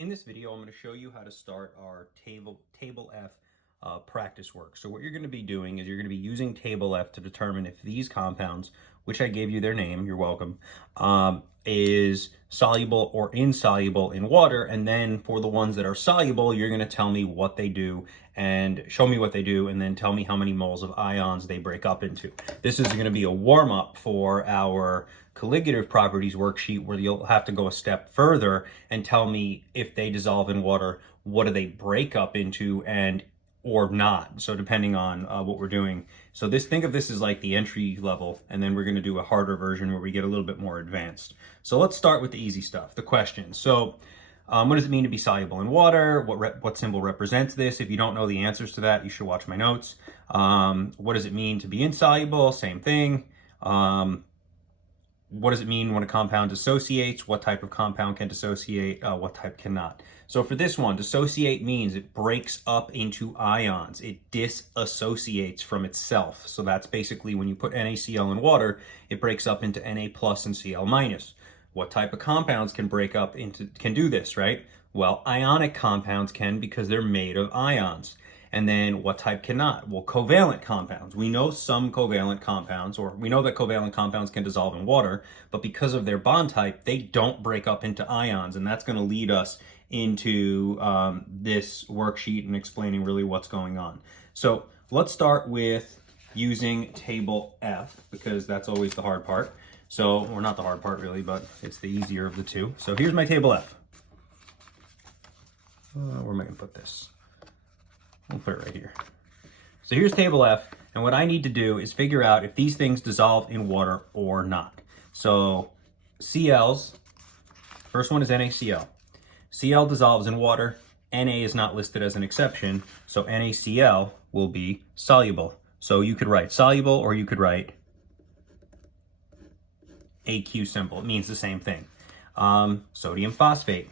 In this video, I'm going to show you how to start our Table F practice work. So what you're going to be doing is you're going to be using Table F to determine if these compounds, which I gave you their name, you're welcome, is soluble or insoluble in water. And then for the ones that are soluble, you're going to tell me what they do and show me what they do, and then tell me how many moles of ions they break up into. This is going to be a warm-up for our colligative properties worksheet, where you'll have to go a step further and tell me if they dissolve in water, what do they break up into, and or not. So depending on what we're doing. So think of this as like the entry level, and then we're going to do a harder version where we get a little bit more advanced. So let's start with the easy stuff, the questions. So what does it mean to be soluble in water? What symbol represents this? If you don't know the answers to that, you should watch my notes. What does it mean to be insoluble? Same thing. What does it mean when a compound dissociates? What type of compound can dissociate? What type cannot? So for this one, dissociate means it breaks up into ions. It disassociates from itself. So that's basically when you put NaCl in water, it breaks up into Na plus and Cl minus. What type of compounds can do this, right? Well, ionic compounds can, because they're made of ions. And then what type cannot? Well, covalent compounds. We know some covalent compounds, or we know that covalent compounds can dissolve in water, but because of their bond type, they don't break up into ions. And that's going to lead us into this worksheet and explaining really what's going on. So let's start with using Table F, because that's always the hard part. So, or not the hard part really, but it's the easier of the two. So here's my Table F. Where am I going to put this? I'll put it right here. So here's Table F, and what I need to do is figure out if these things dissolve in water or not. So Cl's, first one is NaCl. Cl dissolves in water. Na is not listed as an exception, so NaCl will be soluble. So you could write soluble, or you could write AQ symbol. It means the same thing. Sodium phosphate.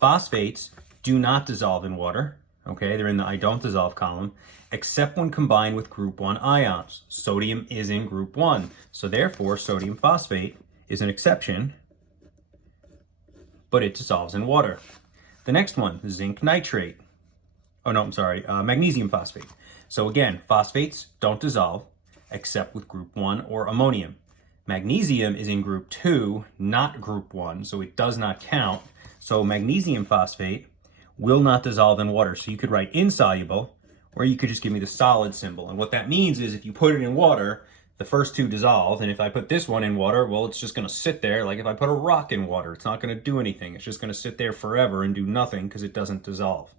Phosphates do not dissolve in water. Okay, they're in the I don't dissolve column, except when combined with group 1 ions. Sodium is in group 1, so therefore sodium phosphate is an exception, but it dissolves in water. The next one, zinc nitrate. Oh no, I'm sorry, magnesium phosphate. So again, phosphates don't dissolve except with group 1 or ammonium. Magnesium is in group 2, not group 1, so it does not count. So magnesium phosphate will not dissolve in water. So you could write insoluble, or you could just give me the solid symbol. And what that means is if you put it in water, the first two dissolve. And if I put this one in water, well, it's just going to sit there. Like if I put a rock in water, it's not going to do anything. It's just going to sit there forever and do nothing because it doesn't dissolve.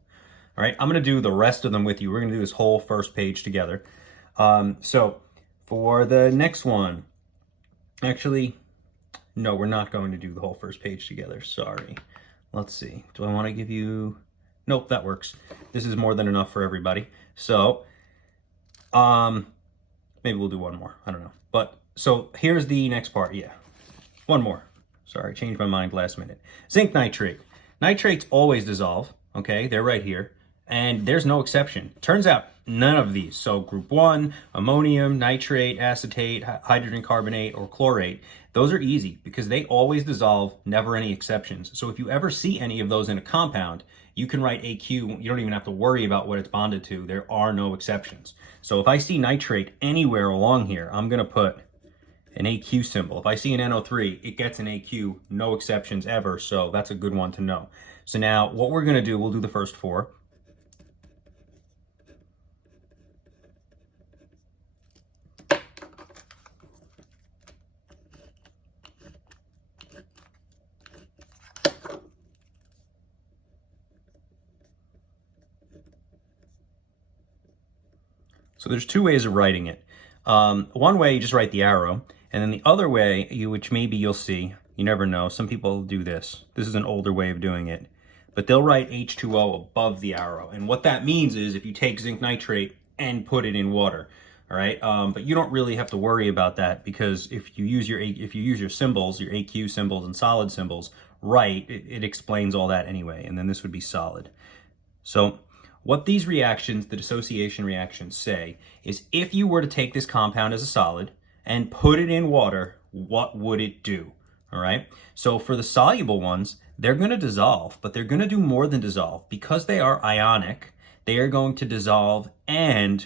All right, I'm going to do the rest of them with you. We're going to do this whole first page together. So for the next one, actually, no, we're not going to do the whole first page together. Sorry. Let's see. Do I want to give you... Nope, that works. This is more than enough for everybody. So, maybe we'll do one more. I don't know. But, so here's the next part. Yeah. One more. Sorry, changed my mind last minute. Zinc nitrate. Nitrates always dissolve. Okay, they're right here. And there's no exception. Turns out none of these. So group 1, ammonium, nitrate, acetate, hydrogen carbonate, or chlorate, those are easy because they always dissolve, never any exceptions. So if you ever see any of those in a compound, you can write AQ. You don't even have to worry about what it's bonded to. There are no exceptions. So if I see nitrate anywhere along here, I'm going to put an AQ symbol. If I see an NO3, it gets an AQ, no exceptions ever. So that's a good one to know. So now what we're going to do, we'll do the first 4. So there's 2 ways of writing it. One way, you just write the arrow, and then the other way, which maybe you'll see, you never know, some people do this. This is an older way of doing it. But they'll write H2O above the arrow. And what that means is if you take zinc nitrate and put it in water, all right? But you don't really have to worry about that, because if you use your symbols, your AQ symbols and solid symbols, right, it explains all that anyway. And then this would be solid. So what these reactions, the dissociation reactions, say is if you were to take this compound as a solid and put it in water, what would it do? All right. So for the soluble ones, they're going to dissolve, but they're going to do more than dissolve. Because they are ionic, they are going to dissolve and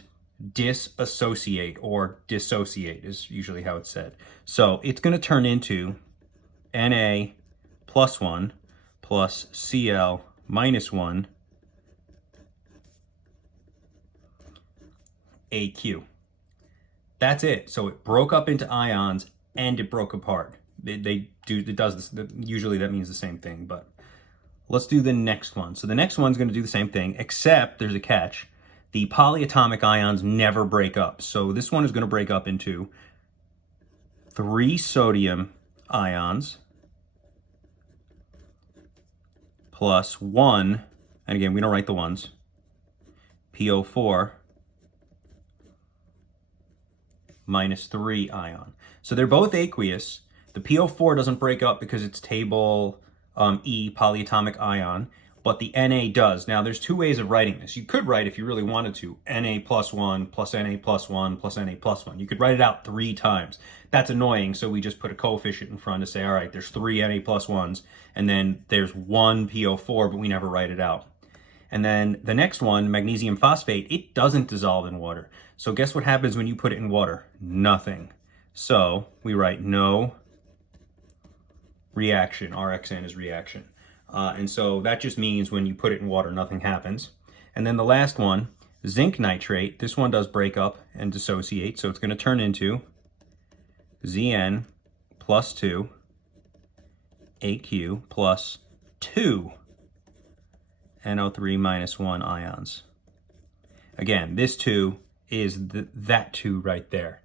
disassociate, or dissociate is usually how it's said. So it's going to turn into Na plus 1 plus Cl minus 1 AQ. That's it. So it broke up into ions and it broke apart. It does this. Usually that means the same thing, but let's do the next one. So the next one's going to do the same thing, except there's a catch. The polyatomic ions never break up. So this one is going to break up into 3 sodium ions plus 1, and again, we don't write the ones, PO4 minus 3 ion. So they're both aqueous. The PO4 doesn't break up because it's table E, polyatomic ion, but the Na does. Now, there's 2 ways of writing this. You could write, if you really wanted to, Na plus 1 plus Na plus 1 plus Na plus 1. You could write it out 3 times. That's annoying, so we just put a coefficient in front to say, all right, there's 3 Na plus 1s, and then there's 1 PO4, but we never write it out. And then the next one, magnesium phosphate, it doesn't dissolve in water. So guess what happens when you put it in water? Nothing. So we write no reaction. RXN is reaction. And so that just means when you put it in water, nothing happens. And then the last one, zinc nitrate, this one does break up and dissociate. So it's going to turn into Zn plus 2 AQ plus 2 NO3 minus 1 ions. Again, this 2 is that 2 right there.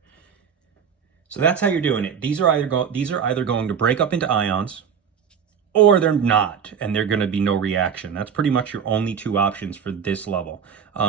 So that's how you're doing it. These are either going to break up into ions, or they're not, and they're going to be no reaction. That's pretty much your only 2 options for this level.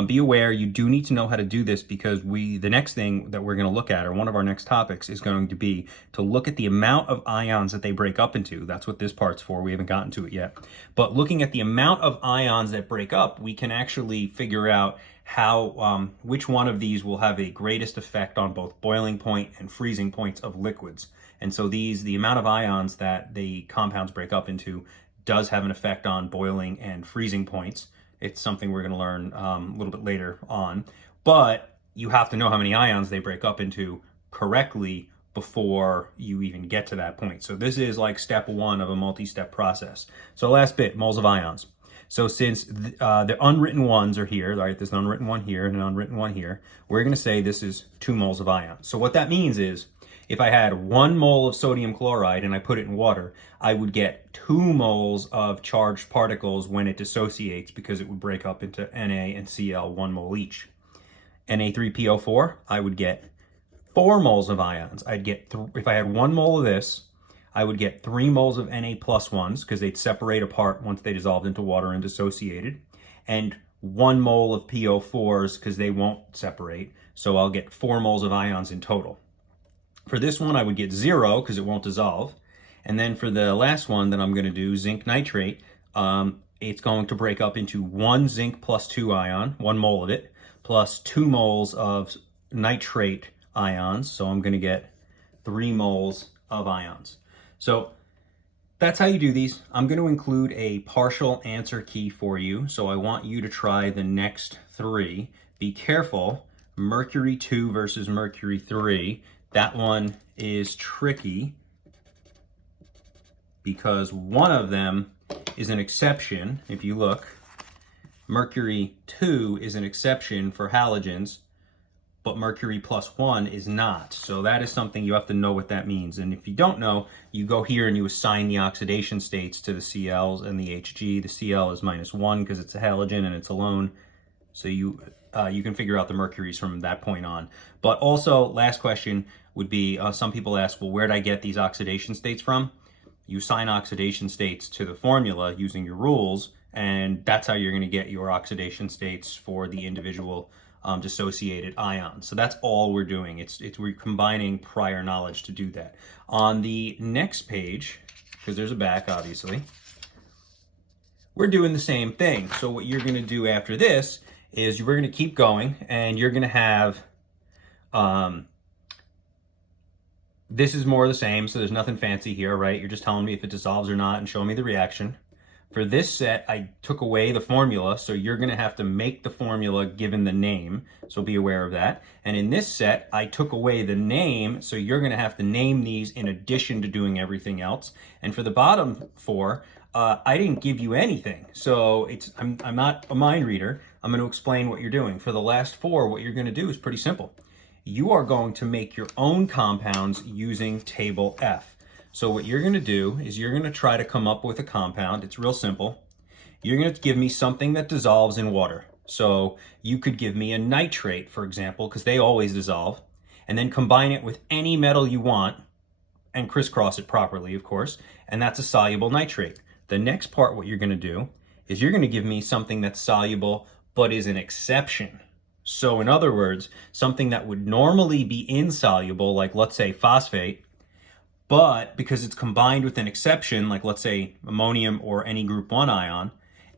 Be aware, you do need to know how to do this, because the next thing that we're going to look at, or one of our next topics, is going to be to look at the amount of ions that they break up into. That's what this part's for. We haven't gotten to it yet. But looking at the amount of ions that break up, we can actually figure out how which one of these will have a greatest effect on both boiling point and freezing points of liquids. And so the amount of ions that the compounds break up into does have an effect on boiling and freezing points. It's something we're going to learn a little bit later on. But you have to know how many ions they break up into correctly before you even get to that point. So this is like step 1 of a multi-step process. So last bit, moles of ions. So since the unwritten ones are here, right, there's an unwritten one here and an unwritten one here, we're going to say this is 2 moles of ions. So what that means is, if I had 1 mole of sodium chloride and I put it in water, I would get 2 moles of charged particles when it dissociates, because it would break up into Na and Cl 1 mole each. Na3PO4, I would get 4 moles of ions. I'd get, if I had 1 mole of this, I would get 3 moles of Na plus 1s, because they'd separate apart once they dissolved into water and dissociated, and 1 mole of PO4s, because they won't separate, so I'll get 4 moles of ions in total. For this one, I would get 0, because it won't dissolve. And then for the last one that I'm going to do, zinc nitrate, it's going to break up into 1 zinc plus 2 ion, 1 mole of it, plus 2 moles of nitrate ions. So I'm going to get 3 moles of ions. So that's how you do these. I'm going to include a partial answer key for you. So I want you to try the next 3. Be careful. Mercury 2 versus mercury 3. That one is tricky because one of them is an exception. If you look, mercury 2 is an exception for halogens, but mercury plus 1 is not. So that is something you have to know what that means. And if you don't know, you go here and you assign the oxidation states to the Cl's and the Hg. The Cl is -1 because it's a halogen and it's alone. So you can figure out the mercuries from that point on. But also, last question would be, some people ask, well, where did I get these oxidation states from? You assign oxidation states to the formula using your rules, and that's how you're going to get your oxidation states for the individual dissociated ions. So that's all we're doing. We're combining prior knowledge to do that. On the next page, because there's a back, obviously, we're doing the same thing. So what you're going to do after this is we're going to keep going, and you're going to have, this is more of the same, so there's nothing fancy here, right? You're just telling me if it dissolves or not and showing me the reaction. For this set, I took away the formula, so you're going to have to make the formula given the name, so be aware of that. And in this set, I took away the name, so you're going to have to name these in addition to doing everything else. And for the bottom four, I didn't give you anything, so I'm not a mind reader. I'm going to explain what you're doing. For the last four, what you're going to do is pretty simple. You are going to make your own compounds using table F. So what you're going to do is you're going to try to come up with a compound. It's real simple. You're going to give me something that dissolves in water. So you could give me a nitrate, for example, because they always dissolve, and then combine it with any metal you want and crisscross it properly, of course, and that's a soluble nitrate. The next part, what you're going to do is you're going to give me something that's soluble but is an exception. So in other words, something that would normally be insoluble, like let's say phosphate, but because it's combined with an exception, like let's say ammonium or any group 1 ion,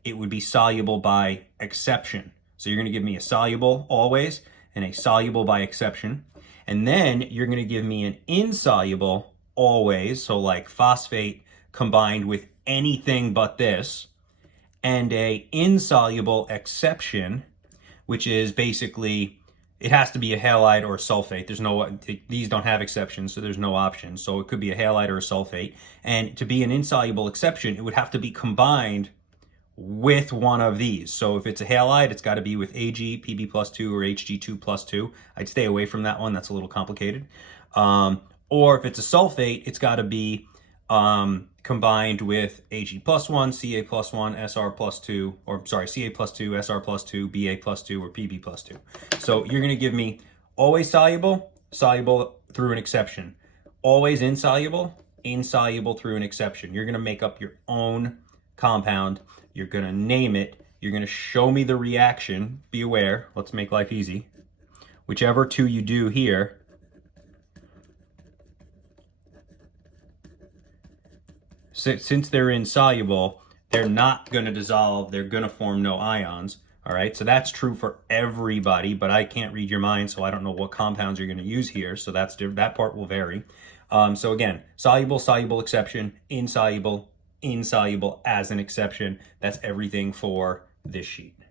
it would be soluble by exception. So you're going to give me a soluble always and a soluble by exception. And then you're going to give me an insoluble always, so like phosphate combined with anything but this, and a insoluble exception, which is basically it has to be a halide or a sulfate. These don't have exceptions, so there's no option. So it could be a halide or a sulfate. And to be an insoluble exception, it would have to be combined with one of these. So if it's a halide, it's got to be with Ag, Pb plus 2, or Hg2 plus 2. I'd stay away from that one. That's a little complicated. Or if it's a sulfate, it's got to be combined with Ag plus 1, Ca plus 1, Sr plus 2, or sorry, Ca plus 2, Sr plus 2, Ba plus 2, or Pb plus 2. So you're going to give me always soluble, soluble through an exception. Always insoluble, insoluble through an exception. You're going to make up your own compound. You're going to name it. You're going to show me the reaction. Be aware. Let's make life easy. Whichever two you do here, since they're insoluble, they're not going to dissolve. They're going to form no ions. All right, so that's true for everybody, but I can't read your mind, so I don't know what compounds you're going to use here. So that part will vary. So again, soluble, soluble exception, insoluble, insoluble as an exception. That's everything for this sheet.